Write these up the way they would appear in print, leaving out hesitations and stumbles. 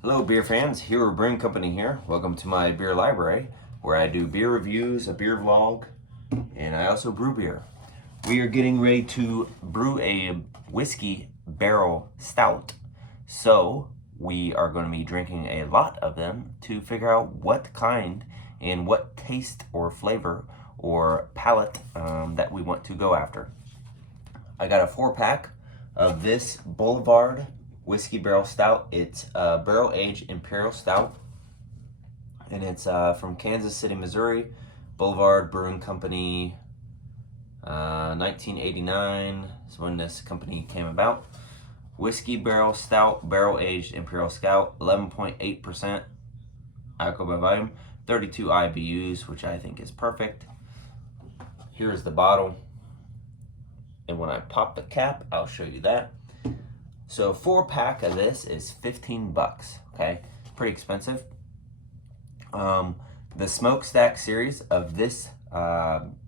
Hello beer fans, Hero Brewing Company here. Welcome to my beer library where I do beer reviews, a beer vlog, and I also brew beer. We are getting ready to brew a whiskey barrel stout. So we are going to be drinking a lot of them to figure out what kind and what taste or flavor or palate that we want to go after. I got a 4-pack of this Boulevard Whiskey Barrel Stout. It's a barrel-aged Imperial Stout, and it's from Kansas City, Missouri. Boulevard Brewing Company, 1989 is when this company came about. Whiskey Barrel Stout, barrel-aged Imperial Stout, 11.8% alcohol by volume, 32 IBUs, which I think is perfect. Here's the bottle. And when I pop the cap, I'll show you that. So a 4-pack of this is 15 bucks, okay? Pretty expensive. The Smokestack series of this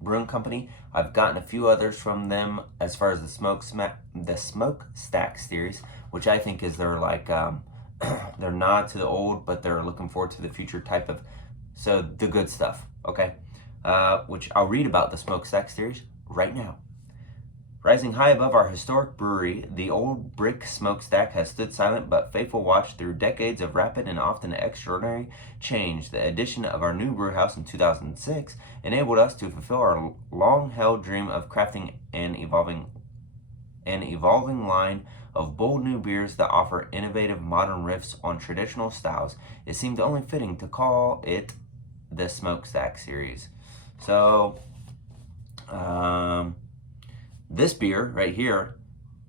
brewing company, I've gotten a few others from them as far as the Smokestack series, which I think is their like, their nod to the old, but they're looking forward to the future type of, so the good stuff, okay? Which I'll read about the Smokestack series right now. Rising high above our historic brewery, the old brick smokestack has stood silent but faithful watch through decades of rapid and often extraordinary change. The addition of our new brewhouse in 2006 enabled us to fulfill our long-held dream of crafting an evolving line of bold new beers that offer innovative modern riffs on traditional styles. It seemed only fitting to call it the Smokestack series. So, this beer right here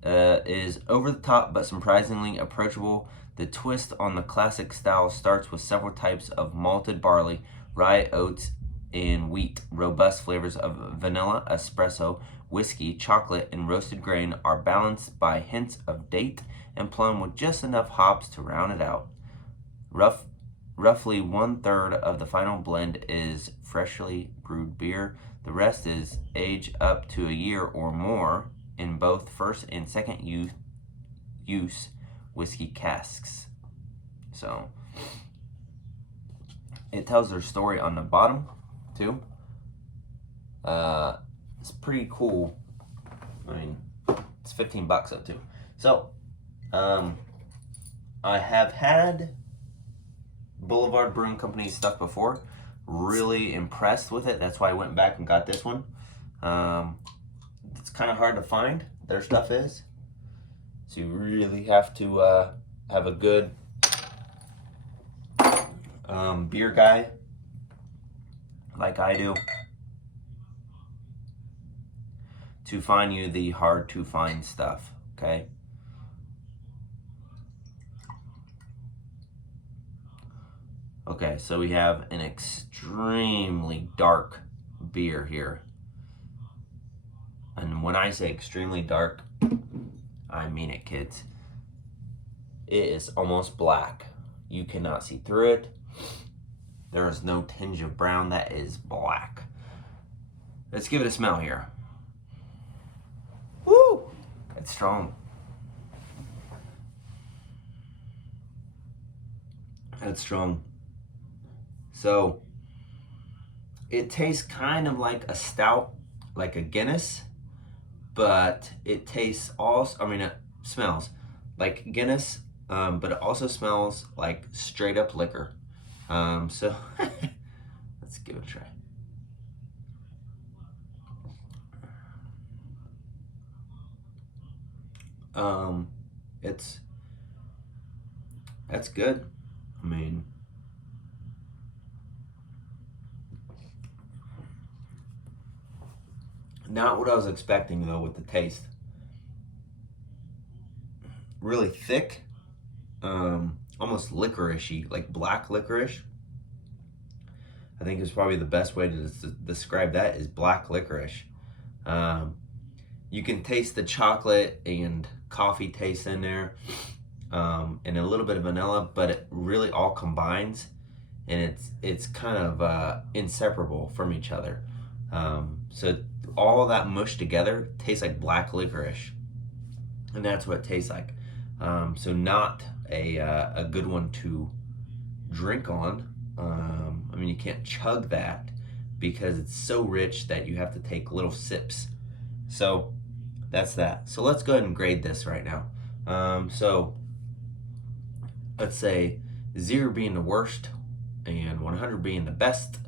is over the top but surprisingly approachable. The twist on the classic style starts with several types of malted barley, rye, oats, and wheat. Robust flavors of vanilla, espresso, whiskey, chocolate, and roasted grain are balanced by hints of date and plum with just enough hops to round it out. Roughly 1/3 of the final blend is freshly brewed beer. The rest is aged up to a year or more in both first and second use whiskey casks. So it tells their story on the bottom too. It's pretty cool. I mean, it's 15 bucks up too. So I have had Boulevard Brewing Company stuff before. Really impressed with it. That's why I went back and got this one. It's kind of hard to find, their stuff is. So you really have to have a good beer guy like I do to find you the hard to find stuff, okay? Okay, so we have an extremely dark beer here. And when I say extremely dark, I mean it, kids. It is almost black. You cannot see through it. There is no tinge of brown. That is black. Let's give it a smell here. Woo! It's strong. It's strong. So it tastes kind of like a stout, like a Guinness, but it tastes also, it smells like Guinness, but it also smells like straight up liquor. So let's give it a try. That's good. Not what I was expecting though with the taste. Really thick, almost licorice-y, like black licorice. I think is probably the best way to describe that is black licorice. You can taste the chocolate and coffee taste in there, and a little bit of vanilla, but it really all combines, and it's kind of inseparable from each other. So all that mushed together tastes like black licorice, and that's what it tastes like. So not a good one to drink on. I mean, you can't chug that because it's so rich that you have to take little sips. So that's that. So let's go ahead and grade this right now. So let's say 0 being the worst and 100 being the best.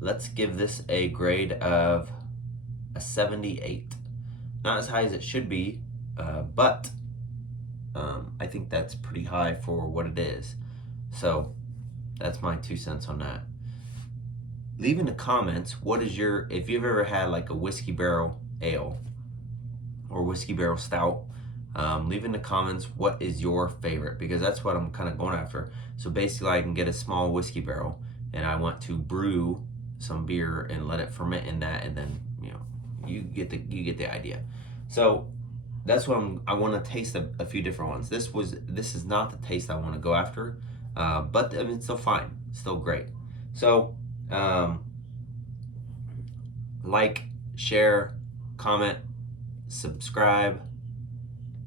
Let's give this a grade of a 78. Not as high as it should be, but I think that's pretty high for what it is. So that's my 2 cents on that. Leave in the comments what is your, if you've ever had like a whiskey barrel ale or whiskey barrel stout, leave in the comments what is your favorite, because that's what I'm kind of going after. So basically I can get a small whiskey barrel and I want to brew some beer and let it ferment in that, and then you get the idea. So that's what I want to taste a few different ones. This is not the taste I want to go after, but I mean, it's still fine, still great. So like, share, comment, subscribe,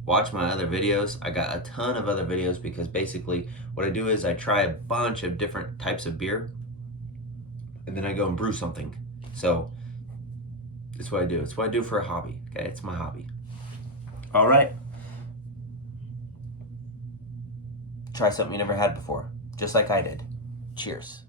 watch my other videos. I got a ton of other videos because basically what I do is I try a bunch of different types of beer and then I go and brew something. So it's what I do. It's what I do for a hobby. Okay, it's my hobby. All right. Try something you never had before, just like I did. Cheers.